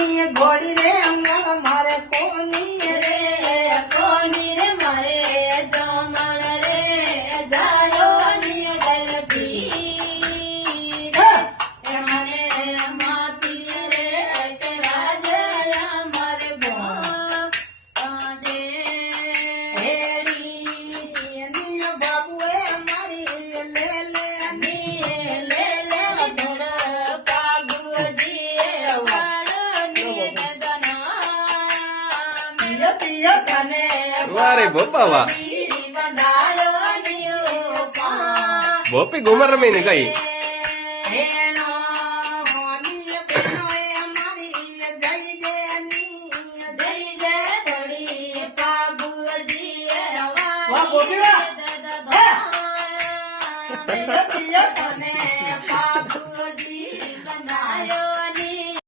ઘોડી રે અંગણ મારે કોની રે કોની રે મારે જમણ રે જાયો ની ડલપી મને માતી રે કે રાજયા મારે બોજે હેડી ની બાબુએ મારી લે લે ની લે લે ધડ પાગુજી વારે બોપા વાહ બોપી ઘુમર રમી ને કઈ વાહ